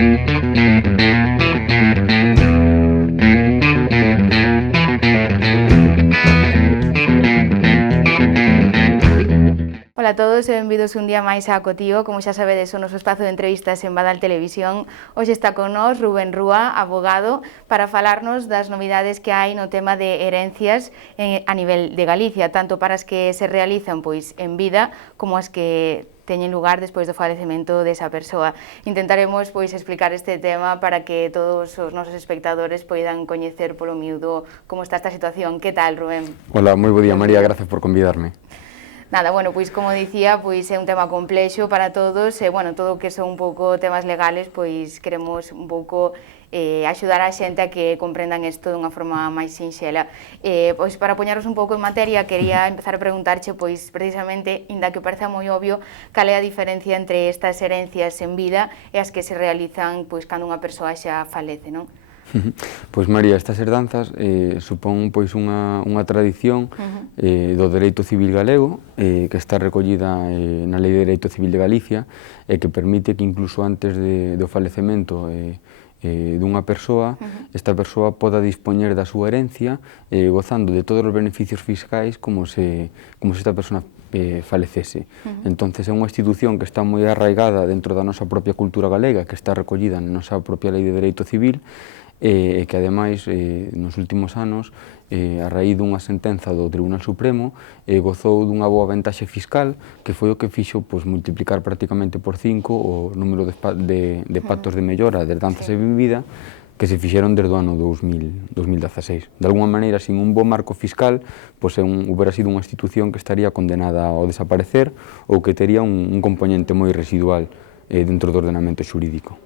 Ola a todos e benvidos un día máis a Cotío. Como xa sabedes, o noso espazo de entrevistas en Badal Televisión. Hoxe está con nós Rubén Rúa, abogado, para falarnos das novidades que hai no tema de herencias a nivel de Galicia, tanto para as que se realizan pois en vida como as que teñen lugar despois do falecemento desa persoa. Intentaremos pois explicar este tema para que todos os nosos espectadores poidan coñecer polo miúdo como está esta situación. Que tal, Rubén? Hola, moi bo día, María, gracias por convidarme. Nada, bueno, pois como dicía, pois é un tema complexo para todos e, bueno, todo o que son un pouco temas legales, pois queremos un pouco axudar a xente a que comprendan isto dunha forma máis sinxela. Pois para poñaros un pouco en materia, quería empezar a preguntarche, pois precisamente, inda que pareza moi obvio, cal é a diferencia entre estas herencias en vida e as que se realizan pois cando unha persoa xa falece, non? Pois María, estas herdanzas supón pois unha tradición do dereito civil galego que está recollida na Lei de Dereito Civil de Galicia e que permite que incluso antes do falecemento dunha persoa, esta persoa poda dispoñer da súa herencia gozando de todos os beneficios fiscais como se esta persona falecese. Entonces é unha institución que está moi arraigada dentro da nosa propia cultura galega, que está recollida na nosa propia Lei de Dereito Civil e que ademais nos últimos anos a raíz dunha sentenza do Tribunal Supremo gozou dunha boa ventaxe fiscal que foi o que fixo multiplicar prácticamente por 5 o número de pactos de mellora de herdanzas en vida que se fixeron desde o ano 2016. De alguma maneira, sin un bo marco fiscal, houbera sido unha institución que estaría condenada ao desaparecer ou que tería un componente moi residual dentro do ordenamento xurídico.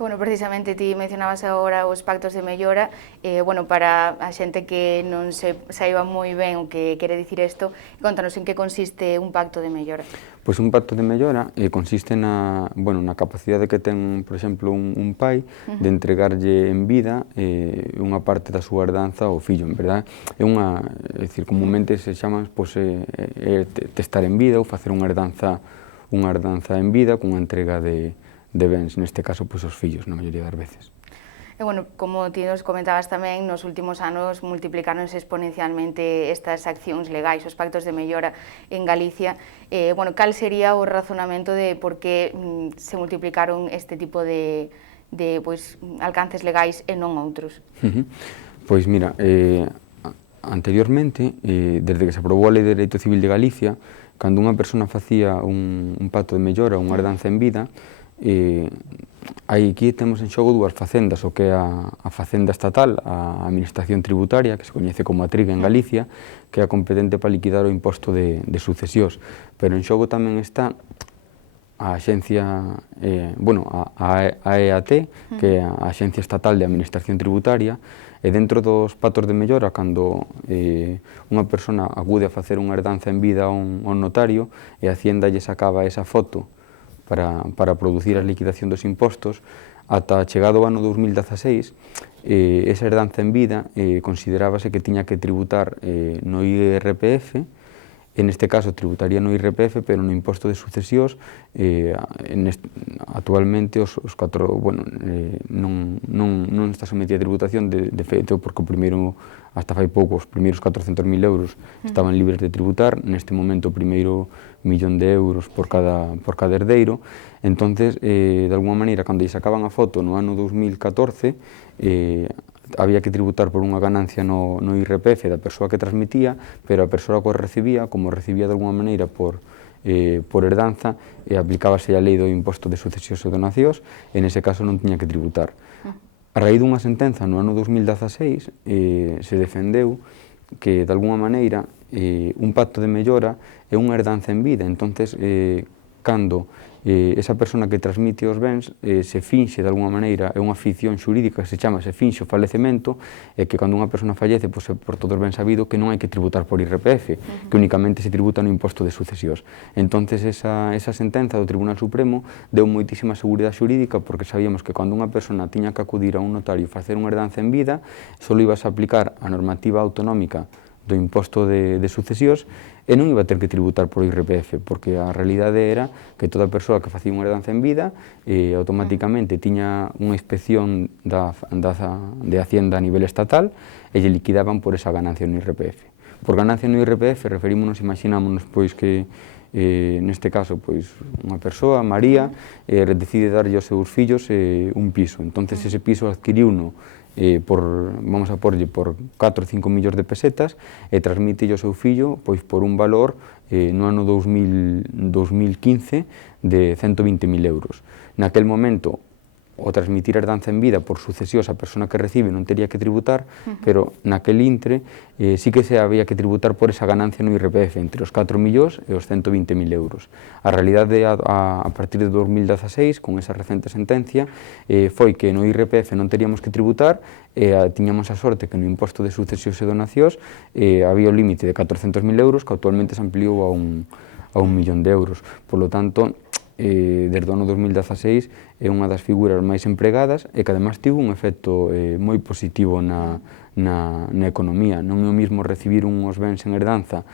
Bueno, precisamente ti mencionabas agora os pactos de mellora, bueno, para a xente que non se saiba moi ben o que quere dicir isto, contanos en que consiste un pacto de mellora. Pois un pacto de mellora consiste na capacidade que ten, por exemplo, un pai de entregarlle en vida unha parte da súa herdanza ao fillo, en verdade. É dicir, comúnmente se chama testar en vida ou facer unha herdanza en vida cunha entrega de bens, neste caso, os fillos, na maioría das veces. E, bueno, como ti nos comentabas tamén, nos últimos anos multiplicáronse exponencialmente estas accións legais, os pactos de mellora en Galicia. Bueno, cal sería o razonamento de por que se multiplicaron este tipo de alcances legais e non outros? Pois mira, anteriormente, desde que se aprobou a Lei de Dereito Civil de Galicia, cando unha persona facía un pacto de mellora, unha herdanza en vida, aquí temos en xogo dúas facendas, o que é a facenda estatal, a administración tributaria, que se coñece como a TRIG en Galicia, que é a competente para liquidar o imposto de sucesións, pero en xogo tamén está a axencia, a EAT, que é a Axencia Estatal de Administración Tributaria, e dentro dos pactos de mellora, cando unha persona acude a facer unha herdanza en vida a un notario e a Hacienda lle sacaba esa foto para producir a liquidación dos impostos, ata chegado o ano 2016, esa herdanza en vida considerábase que tiña que tributar no IRPF, en este caso tributaría no IRPF, pero no imposto de sucesións, actualmente non está sometida a tributación, de feito, porque o primeiro, hasta fai pouco, os primeiros 400.000 euros estaban libres de tributar, neste momento o primeiro 1.000.000 de euros por cada herdeiro. Entonces, de alguma maneira, cando lle sacaban a foto no ano 2014, había que tributar por unha ganancia no IRPF da persoa que transmitía, pero a persoa que recibía, como recibía de alguma maneira por herdanza, aplicábase a lei do imposto de sucesións e donacións, e nese caso non tiña que tributar. A raíz dunha sentenza no ano 2016 se defendeu que, de alguma maneira, un pacto de mellora é unha herdanza en vida. Entonces, cando esa persona que transmite os bens se finxe de alguma maneira, é unha ficción xurídica que se chama se finxe o falecemento, e que cando unha persona fallece, é por todos ben sabido que non hai que tributar por IRPF, que únicamente se tributa no imposto de sucesións. Entonces esa sentenza do Tribunal Supremo deu moitísima seguridade xurídica, porque sabíamos que cando unha persona tiña que acudir a un notario e facer unha herdanza en vida, só ibas a aplicar a normativa autonómica do imposto de sucesións e non iba a ter que tributar por IRPF, porque a realidade era que toda persoa que facía unha herdanza en vida automáticamente tiña unha inspección de Hacienda a nivel estatal e lle liquidaban por esa ganancia no IRPF. Por ganancia no IRPF referímonos, imaginámonos, pois que neste caso, pois unha persoa, María, decide darlle aos seus fillos un piso. Entonces ese piso adquiriuno vamos a porlle por 4 ou 5 millóns de pesetas e transmite ao seu fillo pois por un valor no ano 2015 de 120.000 euros. Naquel momento, o transmitir a herdanza en vida por sucesións a persona que recibe non tería que tributar, pero naquel intre sí que se había que tributar por esa ganancia no IRPF entre os 4 millóns e os 120.000 euros. A realidade a partir de 2016, con esa recente sentencia, foi que no IRPF non teríamos que tributar, tiñamos a sorte que no imposto de sucesións e donacións había o límite de 400.000 euros que actualmente se ampliou a 1 millón de euros. Por lo tanto, desde o ano 2016 é unha das figuras máis empregadas e que además tivo un efecto moi positivo na economía. Non é o mesmo recibir uns bens en herdanza,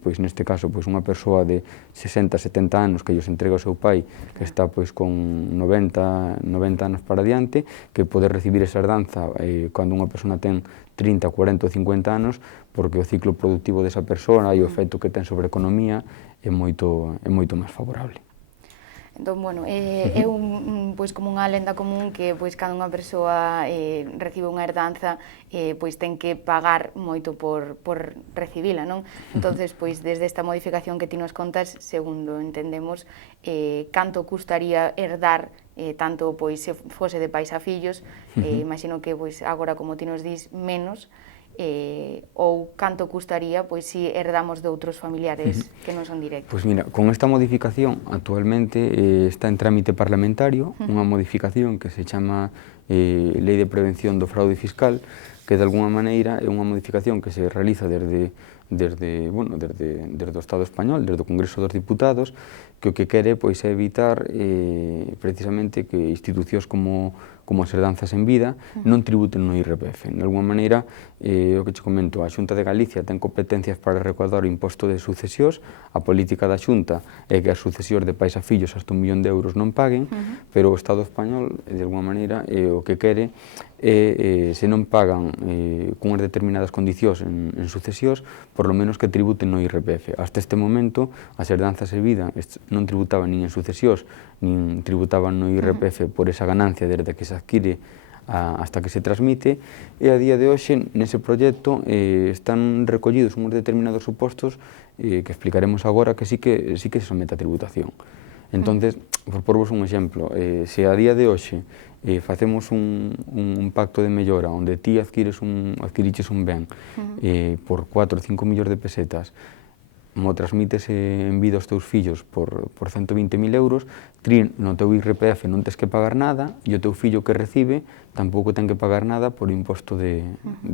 pois neste caso pois unha persoa de 60, 70 anos que llos entrega ao seu pai que está pois con 90 anos para diante, que poder recibir esa herdanza cando unha persona ten 30, 40 ou 50 anos, porque o ciclo productivo desa persona e o efecto que ten sobre a economía é moito máis favorable. Entón, bueno, é pois como unha lenda común que pois cando unha persoa recibe unha herdanza pois ten que pagar moito por recibila, non? Entonces, pois desde esta modificación que ti nos contas, segundo entendemos, canto custaría herdar tanto pois se fose de pais a fillos, imagino que pois agora como ti nos dis menos, ou canto custaría pois si herdamos de outros familiares que non son directos? Pois mira, con esta modificación actualmente está en trámite parlamentario unha modificación que se chama Lei de Prevención do Fraude Fiscal, que de alguna maneira é unha modificación que se realiza desde o Estado español, desde o Congreso dos Diputados, que o que quere pois é evitar precisamente que institucións como as herdanzas en vida non tributen no IRPF. De alguna maneira, o que che comento, a Xunta de Galicia ten competencias para recaudar o imposto de sucesións, a política da Xunta é que as sucesións de pais a fillos hasta 1 millón de euros non paguen, pero o Estado español, de alguna maneira, o que quere é, se non pagan con as determinadas condicións en sucesións, por lo menos que tributen no IRPF. Hasta este momento, as herdanzas en vida non tributaban nin en sucesións, nin tributaban no IRPF por esa ganancia desde que se adquire hasta que se transmite, e a día de hoxe nese proxecto están recollidos uns determinados supostos que explicaremos agora que sí que se somete a tributación. Entonces, por porvos un exemplo, se a día de hoxe facemos un pacto de mellora onde ti adquiriches un ben por 4 ou 5 millóns de pesetas, mo transmites en vida aos teus fillos por 120.000 euros, ti no teu IRPF non tes que pagar nada e o teu fillo que recibe tampouco ten que pagar nada por imposto de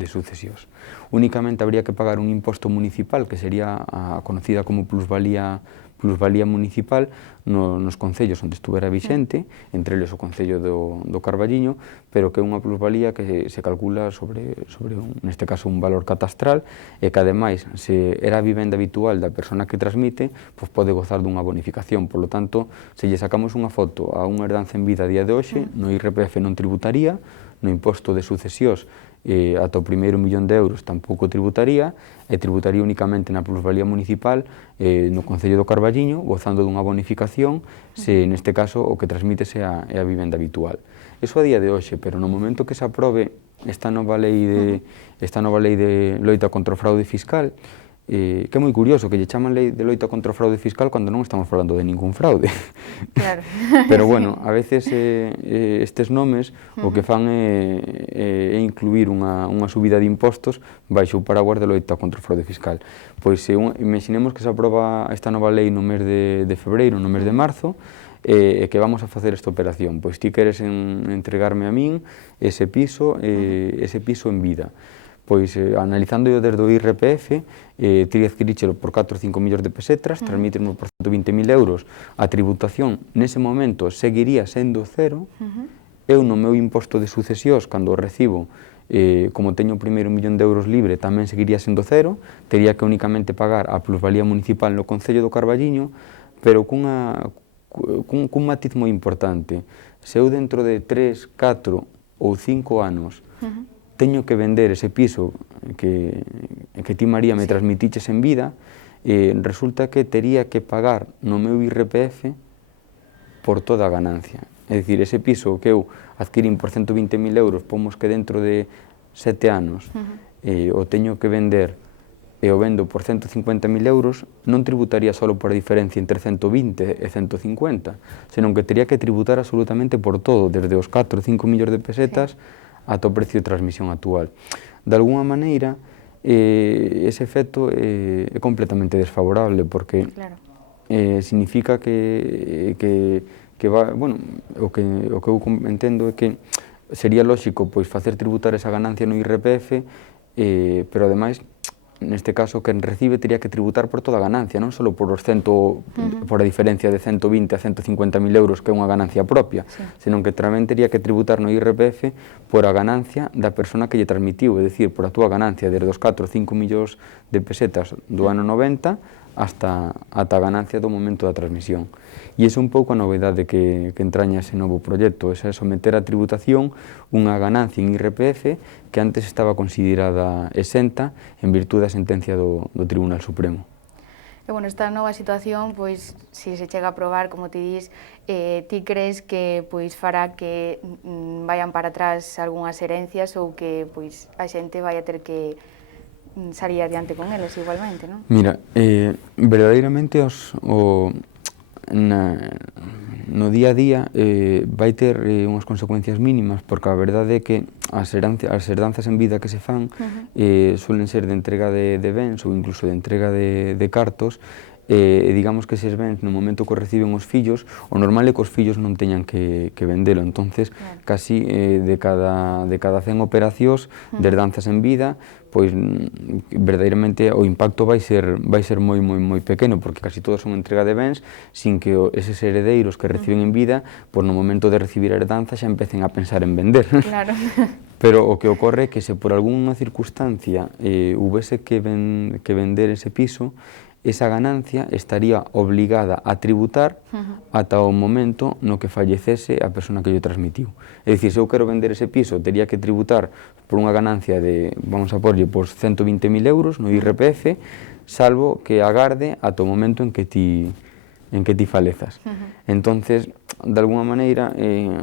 sucesións. Únicamente habría que pagar un imposto municipal, que sería a conocida como plusvalía municipal nos concellos onde estuvera vixente, entre eles o Concello do Carballiño, pero que é unha plusvalía que se calcula sobre neste caso, un valor catastral, e que ademais, se era a vivenda habitual da persona que transmite, pois pode gozar dunha bonificación. Por lo tanto, se lle sacamos unha foto a unha herdanza en vida a día de hoxe, no IRPF non tributaría, no imposto de sucesións ata o primeiro 1 millón de euros tampouco tributaría, e tributaría únicamente na plusvalía municipal no Concello do Carballiño, gozando dunha bonificación se neste caso o que transmítese é a vivenda habitual. Iso a día de hoxe, pero no momento que se aprobe esta nova lei de loita contra o fraude fiscal, que é moi curioso que lle chaman lei de loita contra o fraude fiscal cando non estamos falando de ningún fraude. Claro. Pero bueno, a veces estes nomes o que fan é incluir unha subida de impostos baixo o paraguas de loita contra o fraude fiscal. Pois imaginemos que se aproba esta nova lei no mes de febreiro, no mes de marzo, e que vamos a facer esta operación. Pois ti queres entregarme a min ese piso en vida. Pois, analizando desde o IRPF, ti adquirichelo por 4 ou 5 millóns de pesetas, transmítemo por 120.000 euros, a tributación nese momento seguiría sendo cero, eu no meu imposto de sucesións, cando o recibo, como teño o primeiro 1.000.000 de euros libre, tamén seguiría sendo cero, tería que únicamente pagar a plusvalía municipal no Concello do Carballiño, pero cun matiz moi importante. Se eu dentro de 3, 4 ou 5 anos teño que vender ese piso que ti, María, me transmitiches en vida, resulta que tería que pagar no meu IRPF por toda a ganancia. É dicir, ese piso que eu adquirín por 120.000 euros, pomos que dentro de 7 anos o teño que vender e o vendo por 150.000 euros, non tributaría só por a diferencia entre 120 e 150, senón que tería que tributar absolutamente por todo, desde os 4 ou 5 millóns de pesetas ata o precio de transmisión actual. De alguna maneira, ese efecto é completamente desfavorable, porque significa que va, bueno, o que eu entendo é que sería lóxico pois facer tributar esa ganancia no IRPF, pero ademais neste caso quen recibe tería que tributar por toda a ganancia, non só por a diferencia de 120 a 150.000 euros que é unha ganancia propia, senón que tamén tería que tributar no IRPF por a ganancia da persona que lle transmitiu, é dicir, por a túa ganancia desde os 4 ou 5 millóns de pesetas do ano 90 ata a ganancia do momento da transmisión. E iso é un pouco a novedade que entraña ese novo proxecto, é someter a tributación unha ganancia en IRPF que antes estaba considerada exenta en virtude da sentencia do Tribunal Supremo. E, bueno, esta nova situación, pois, se se chega a aprobar, como ti dis, ti crees que, pois, fará que vayan para atrás algunhas herencias ou que, pois, a xente vai a ter que salir adiante con eles igualmente, non? Mira, verdadeiramente no día a día vai ter unhas consecuencias mínimas, porque a verdade é que as herdanzas en vida que se fan suelen ser de entrega de bens ou incluso de entrega de cartos, digamos que eses bens no momento que os reciben os fillos, o normal é que os fillos non teñan que vendelo, entonces casi de cada 100 operacións de herdanzas en vida, pois verdadeiramente o impacto vai ser moi pequeno, porque casi todos son entrega de bens sin que eses heredeiros que reciben en vida, pois no momento de recibir a herdanza xa empecen a pensar en vender. Claro. Pero o que ocorre é que se por algunha circunstancia houvese que vender ese piso, esa ganancia estaría obligada a tributar ata o momento no que fallecese a persona que lle transmitiu. É dicir, se eu quero vender ese piso, tería que tributar por unha ganancia de, vamos a porlle, 120.000 euros no IRPF, salvo que agarde ata o momento en que ti falezas. Entonces, de alguna maneira,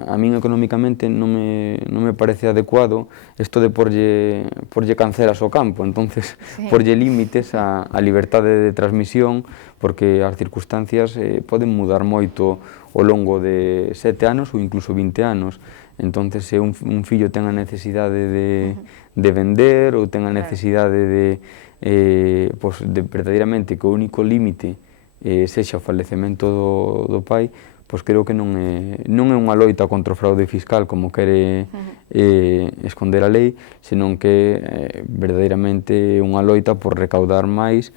a min económicamente non me parece adecuado isto de porlle cancelas ao campo, entonces porlle límites á liberdade de transmisión, porque as circunstancias poden mudar moito ao longo de 7 anos ou incluso 20 anos. Entonces, se un fillo ten a necesidade de vender ou ten a necesidade de verdadeiramente que o único límite sexa o falecemento do pai, pois creo que non é unha loita contra o fraude fiscal como quere esconder a lei, senón que verdadeiramente é unha loita por recaudar máis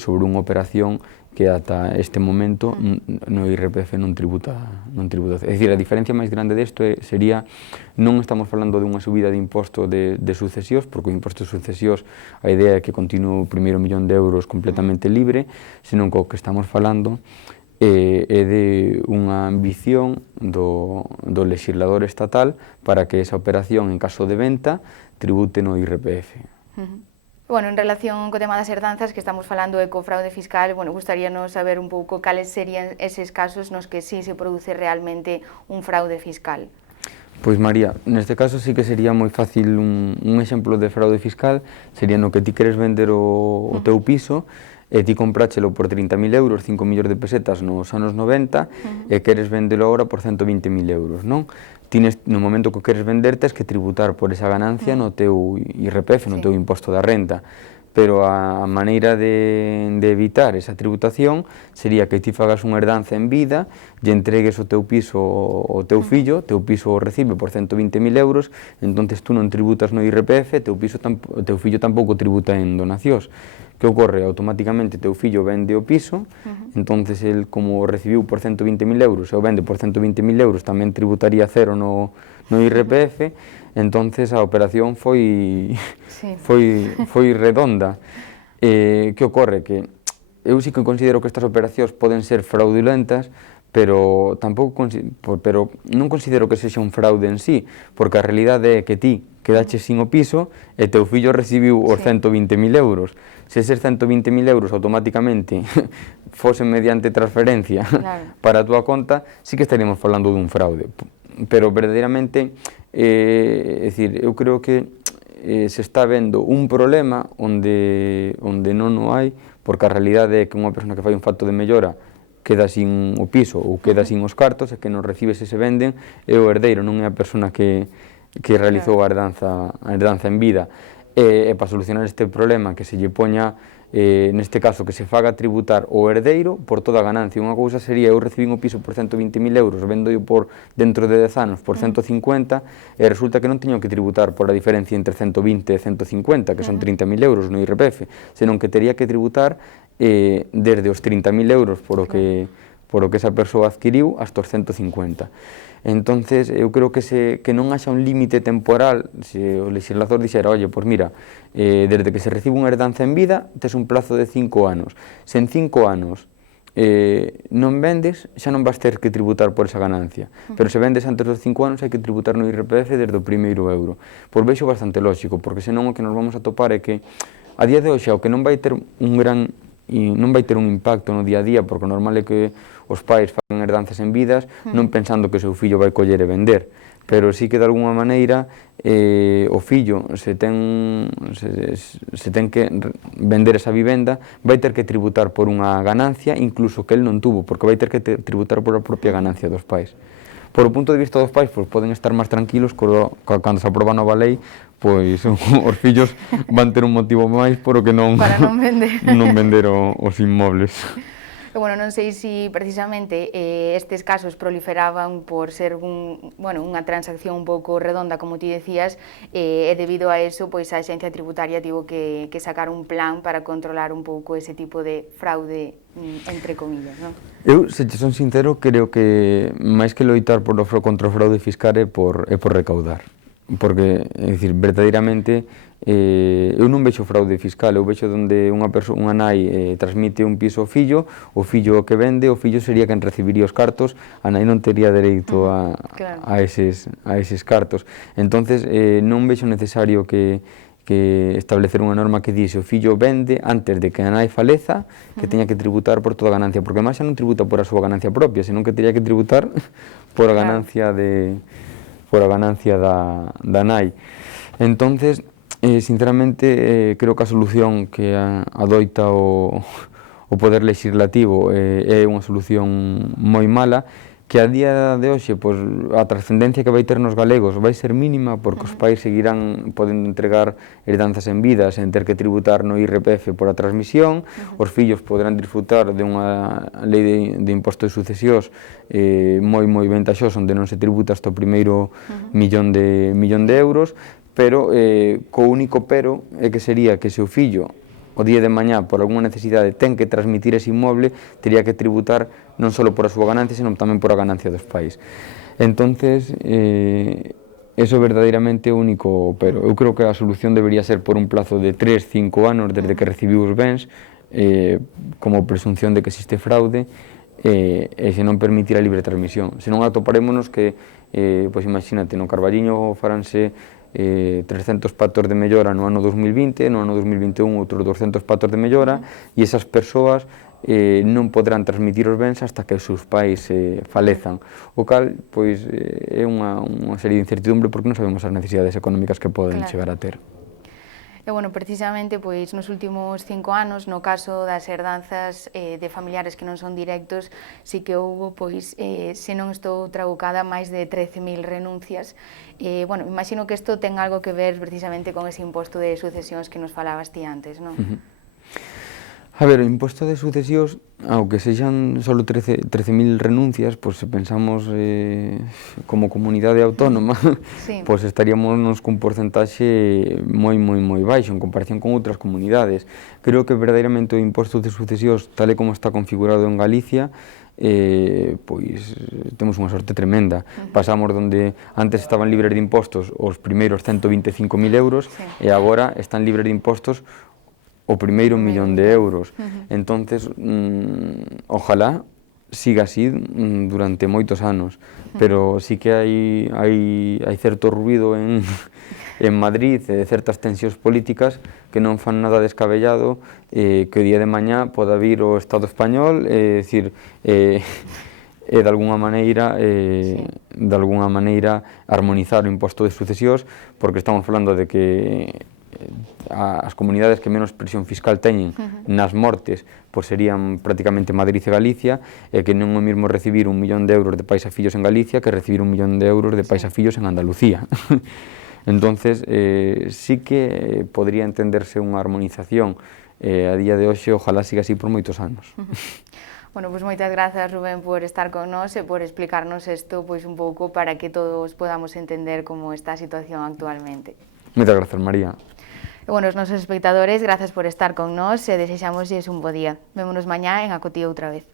sobre unha operación que ata este momento no IRPF non tributa. É dicir, a diferencia máis grande desto sería, non estamos falando de unha subida de imposto de sucesións, porque o imposto de sucesións a idea é que continue o primeiro 1.000.000 de euros completamente libre, senón que o que estamos falando é de unha ambición do legislador estatal para que esa operación, en caso de venta, tribute no IRPF. Bueno, en relación co tema das herdanzas, que estamos falando de cofraude fiscal, bueno, gustaríanos saber un pouco cales serían eses casos nos que sí se produce realmente un fraude fiscal. Pois, María, neste caso sí que sería moi fácil un exemplo de fraude fiscal, sería no que ti queres vender o teu piso, e ti compráchelo por 30.000 euros, 5 millóns de pesetas nos anos 90, e queres vendelo agora por 120.000 euros, non? No momento que queres vender, tens que tributar por esa ganancia no teu IRPF, no teu imposto da renta, pero a maneira de evitar esa tributación sería que ti fagas unha herdanza en vida, lle entregues o teu piso ao teu fillo, o teu piso o recibe por 120.000 euros, entonces tú non tributas no IRPF, o teu fillo tampouco tributa en donacións. Que ocorre? Automáticamente teu fillo vende o piso, entonces el como recibiu por 120.000 euros e o vende por 120.000 euros tamén tributaría cero no IRPF, entonces a operación foi redonda. Que ocorre? Que eu sí que considero que estas operacións poden ser fraudulentas, pero non considero que sexa un fraude en sí, porque a realidade é que ti quedaches sin o piso e teu fillo recibiu os 120.000 euros. Se eses 120.000 euros automáticamente fosen mediante transferencia para a túa conta, sí que estaríamos falando dun fraude. Pero verdadeiramente, é dicir, eu creo que se está vendo un problema onde non o hai, porque a realidade é que unha persona que fai un facto de mellora queda sin o piso ou queda sin os cartos e que non recibe se venden é o herdeiro, non é a persona que realizou a herdanza en vida. E para solucionar este problema que se lle poña, neste caso, que se faga tributar o herdeiro por toda a ganancia. Unha cousa sería, eu recibín o piso por 120.000 euros, vendo-o por dentro de 10 anos por 150, e resulta que non teño que tributar por a diferencia entre 120 e 150, que son 30.000 euros no IRPF, senón que tería que tributar desde os 30.000 euros por o que esa persoa adquiriu hasta os 150. Entonces, eu creo que non haxa un límite temporal, se o legislador dixera, oye, pois mira, desde que se recibe unha herdanza en vida, tes un plazo de 5 anos. Se en 5 anos non vendes, xa non vas ter que tributar por esa ganancia. Pero se vendes antes dos 5 anos, hai que tributar no IRPF desde o primeiro euro. Pois veixo bastante lógico, porque senón o que nos vamos a topar é que a día de hoxe, o que non vai ter un impacto no día a día, porque o normal é que os pais fan herdanzas en vidas non pensando que o seu fillo vai coller e vender, pero sí que de alguma maneira o fillo se ten que vender esa vivenda, vai ter que tributar por unha ganancia incluso que el non tuvo, porque vai ter que tributar por a propia ganancia dos pais. Por o punto de vista dos pais, pois poden estar máis tranquilos cando se aproba a nova lei, pois os fillos van ter un motivo máis por o que non vender os inmobles. Bueno, non sei se precisamente estes casos proliferaban por ser unha transacción un pouco redonda, como ti decías, e debido a eso, pois a Axencia Tributaria tivo que sacar un plan para controlar un pouco ese tipo de fraude, entre comillas, non? Eu, se te son sincero, creo que máis que loitar contra o fraude fiscal é por recaudar. Porque, é dicir, verdadeiramente, eu non vexo fraude fiscal, eu vexo onde unha nai transmite un piso ao fillo, o fillo que vende, o fillo sería quen recibiría os cartos, a nai non tería dereito a eses cartos. Entonces, non vexo necesario que establecer unha norma que dixe o fillo vende antes de que a nai faleza, que teña que tributar por toda a ganancia, porque máis xa non tributa por a súa ganancia propia, senón que tería que tributar por a ganancia da nai. Entonces, sinceramente, creo que a solución que adoita o Poder Legislativo é unha solución moi mala, que a día de hoxe a trascendencia que vai ter nos galegos vai ser mínima, porque os pais seguirán podendo entregar herdanzas en vida sen ter que tributar no IRPF por a transmisión, os fillos poderán disfrutar de unha lei de imposto de sucesións moi ventaxosa, onde non se tributa hasta o primeiro millón de euros, pero co único pero é que sería que se o fillo o día de mañá, por algunha necesidade, ten que transmitir ese inmoble, tería que tributar non só por a súa ganancia, senón tamén por a ganancia dos pais. Entonces, eso verdadeiramente é o único pero. Eu creo que a solución debería ser por un plazo de 3-5 anos desde que recibiu os bens, como presunción de que existe fraude, e se non permitir a libre transmisión. Se non atoparémonos que, pois imagínate, no Carballiño faranse 300 pactos de mellora no ano 2020, no ano 2021 outros 200 pactos de mellora, e esas persoas non poderán transmitir os bens hasta que os seus pais falezan, o cal pois é unha serie de incertidumbre porque non sabemos as necesidades económicas que poden chegar a ter. E, bueno, precisamente, pois, nos últimos 5 anos, no caso das herdanzas de familiares que non son directos, sí que houve, pois, se non estou trabucada, máis de 13.000 renuncias. Bueno, imagino que isto ten algo que ver precisamente con ese imposto de sucesións que nos falabas ti antes, non? A ver, o imposto de sucesións, aunque sexan só 13.000 renuncias, pois se pensamos como comunidade autónoma, Sí. pois estaríamos cun porcentaxe moi baixo en comparación con outras comunidades. Creo que verdadeiramente o imposto de sucesións, tal e como está configurado en Galicia, pois temos unha sorte tremenda. Pasamos donde antes estaban libres de impostos os primeiros 125.000 euros e agora están libres de impostos o primeiro 1.000.000 de euros. Entonces, ojalá siga así durante moitos anos, pero sí que hai certo ruido en Madrid, certas tensións políticas que non fan nada descabellado que o día de mañá poda vir o Estado español e de alguna maneira armonizar o imposto de sucesións, porque estamos falando de que as comunidades que menos presión fiscal teñen nas mortes pois serían prácticamente Madrid e Galicia, e que non é o mesmo recibir 1.000.000 de euros de pais a fillos en Galicia que recibir 1.000.000 de euros de pais a fillos en Andalucía. Entonces, sí que podría entenderse unha armonización a día de hoxe, ojalá siga así por moitos anos. Bueno, pois moitas grazas, Rubén, por estar con nós e por explicarnos isto pois un pouco para que todos podamos entender como está a situación actualmente. Moitas grazas, María. E, bueno, os nosos espectadores, grazas por estar con nós e desexámoslles un bo día. Vémonos mañá en Acotío outra vez.